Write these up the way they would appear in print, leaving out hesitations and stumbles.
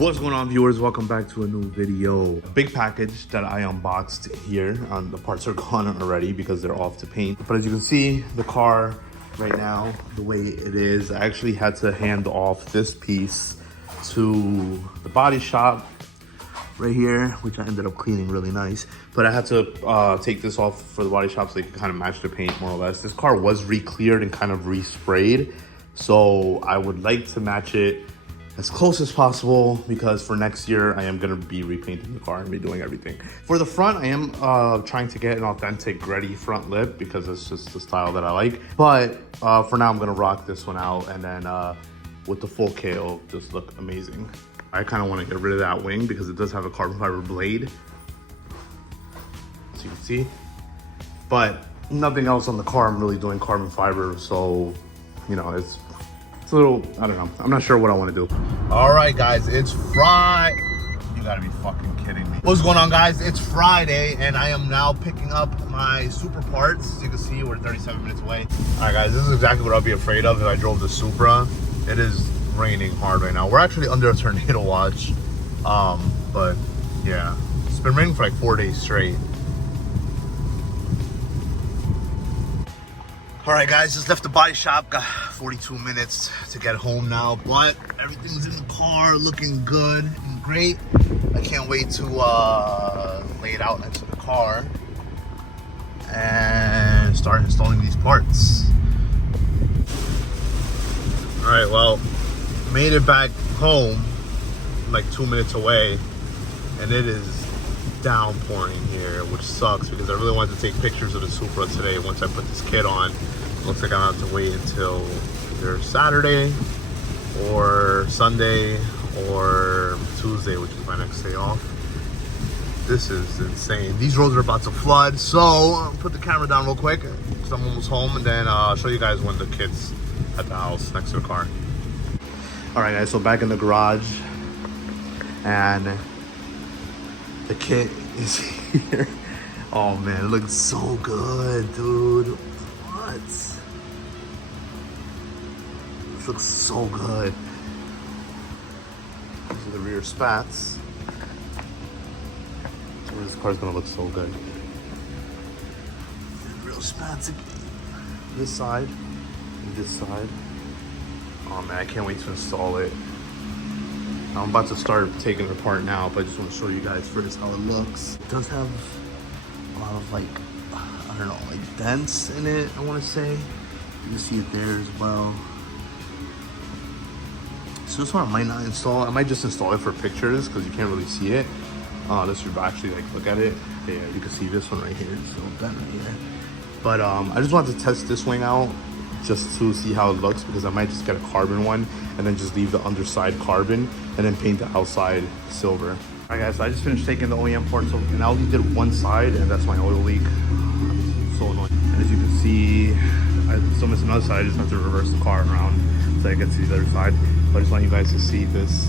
What's going on, viewers? Welcome back to a new video. A big package that I unboxed here. The parts are gone already because they're off to paint. But as you can see, the car right now, the way it is, I actually had to hand off this piece to the body shop right here, which I ended up cleaning really nice. But I had to take this off for the body shop so they could kind of match the paint more or less. This car was re-cleared and kind of re-sprayed, so I would like to match it as close as possible because for next year I am going to be repainting the car and redoing everything. For the front, I am trying to get an authentic Gretty front lip because it's just the style that I like. But for now, I'm going to rock this one out, and then with the full kit, it'll just look amazing. I kind of want to get rid of that wing because it does have a carbon fiber blade, as you can see. But nothing else on the car, I'm really doing carbon fiber, so, you know, it's a little, I don't know. I'm not sure what I want to do. All right, guys, it's Friday. You gotta be fucking kidding me. What's going on, guys? It's Friday, and I am now picking up my Supra parts. As you can see, we're 37 minutes away. All right, guys, this is exactly what I'd be afraid of if I drove the Supra. It is raining hard right now. We're actually under a tornado watch. But yeah, it's been raining for like 4 days straight. All right, guys, just left the body shop. Got 42 minutes to get home now, but everything's in the car, looking good and great. I can't wait to lay it out next to the car and start installing these parts. All right, well, made it back home, like 2 minutes away, and it is downpouring here, which sucks because I really wanted to take pictures of the Supra today once I put this kit on. Looks like I'm gonna have to wait until either Saturday or Sunday or Tuesday, which is my next day off. This is insane. These roads are about to flood, so I'll put the camera down real quick because I'm almost home, and then I'll show you guys when the kit's at the house next to the car. All right, guys, so back in the garage, and the kit is here. Oh man, it looks so good, dude. What? This looks so good. These are the rear spats. This car's gonna look so good. And real spats again. This side and this side. Oh man, I can't wait to install it. I'm about to start taking it apart now, but I just want to show you guys first how it looks. It does have a lot of, like, I don't know, like dents in it, I want to say. You can see it there as well. So this one I might not install. I might just install it for pictures because you can't really see it. This would actually, like, look at it. Yeah, you can see this one right here. So that right here. But I just wanted to test this wing out just to see how it looks, because I might just get a carbon one and then just leave the underside carbon and then paint the outside silver. All right, guys, so I just finished taking the OEM parts off, and I only did one side, and that's my oil leak. So annoying. And as you can see, I still missed another side. I just have to reverse the car around so I can see the other side. But I just want you guys to see this.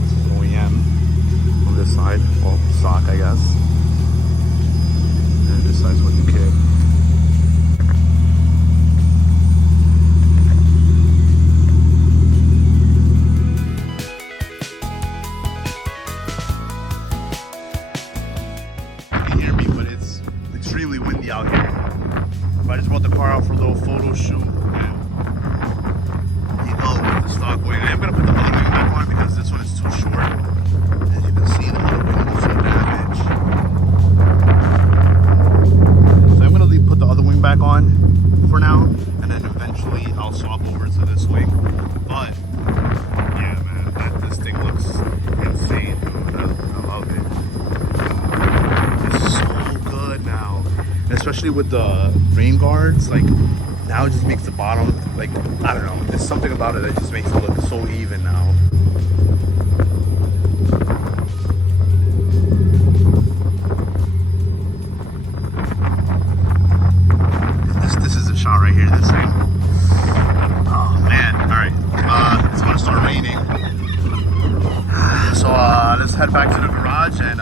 This is OEM on this side, well, stock, I guess. And this side's with the kit. Out here. I just brought the car out for a little photo shoot, and you know, with the stock wing. I am gonna put the other wing back on because this one is too short. As you can see, the other wing is so damaged. So I'm gonna put the other wing back on for now, and then eventually I'll swap over to this wing. But yeah, man, this thing looks insane, dude. I love it. It's so good now. Especially with the rain guards, like, now it just makes the bottom, like, I don't know, there's something about it that just makes it look so even now. This is a shot right here, this thing. Oh man, all right, it's gonna start raining. So let's head back to the garage, and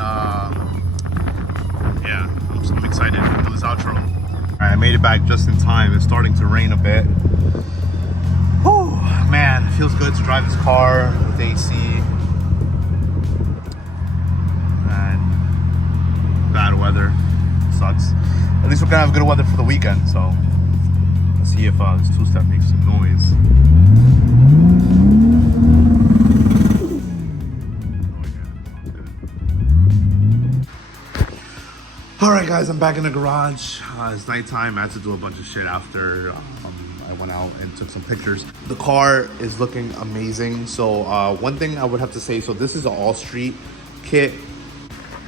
yeah, I'm excited to do this outro. All right, I made it back just in time. It's starting to rain a bit. Whew. Man, it feels good to drive this car with AC. And bad weather sucks. At least we're gonna have good weather for the weekend, so let's see if this two-step makes some noise. Alright guys, I'm back in the garage. It's nighttime. I had to do a bunch of shit after I went out and took some pictures. The car is looking amazing. So one thing I would have to say, so this is an all-street kit.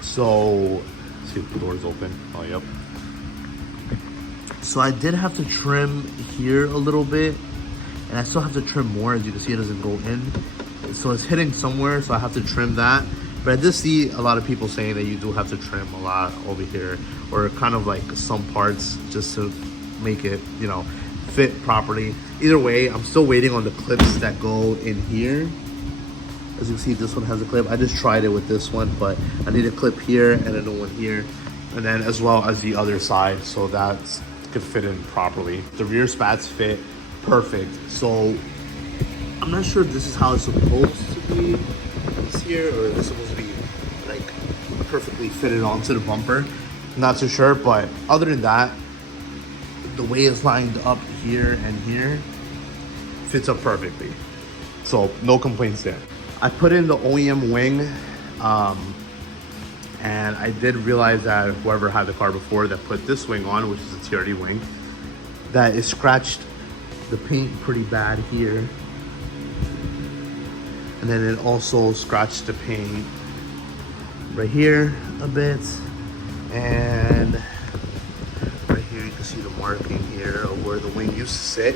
So, let's see if the door's open. Oh, yep. So I did have to trim here a little bit. And I still have to trim more. As you can see, it doesn't go in. So it's hitting somewhere, so I have to trim that. But I did see a lot of people saying that you do have to trim a lot over here, or kind of like some parts, just to make it, you know, fit properly. Either way, I'm still waiting on the clips that go in here. As you can see, this one has a clip. I just tried it with this one, but I need a clip here and a new one here. And then as well as the other side, so that could fit in properly. The rear spats fit perfect. So I'm not sure if this is how it's supposed to be. Here, or is it supposed to be like perfectly fitted onto the bumper? Not too sure, but other than that, the way it's lined up here and here fits up perfectly. So no complaints there. I put in the OEM wing, and I did realize that whoever had the car before that put this wing on, which is a TRD wing, that it scratched the paint pretty bad here. And then it also scratched the paint right here a bit. And right here, you can see the marking here of where the wing used to sit.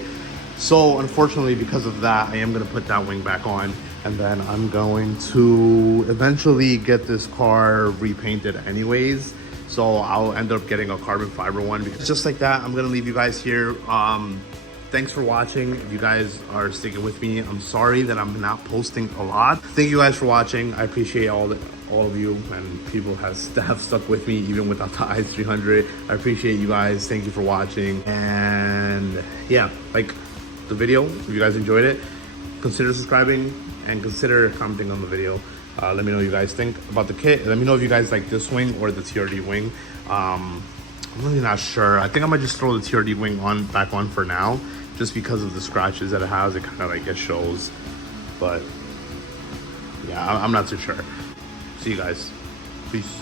So unfortunately, because of that, I am gonna put that wing back on. And then I'm going to eventually get this car repainted anyways. So I'll end up getting a carbon fiber one. Because just like that, I'm gonna leave you guys here. Thanks for watching. If you guys are sticking with me, I'm sorry that I'm not posting a lot. Thank you guys for watching. I appreciate all of you and people that have stuck with me even without the i300. I appreciate you guys. Thank you for watching. And yeah, like the video. If you guys enjoyed it, consider subscribing and consider commenting on the video. Let me know what you guys think about the kit. Let me know if you guys like this wing or the TRD wing. I'm really not sure. I think I might just throw the TRD wing back on for now, just because of the scratches that it has. It kind of like it shows, but yeah, I'm not too sure. See you guys. Peace.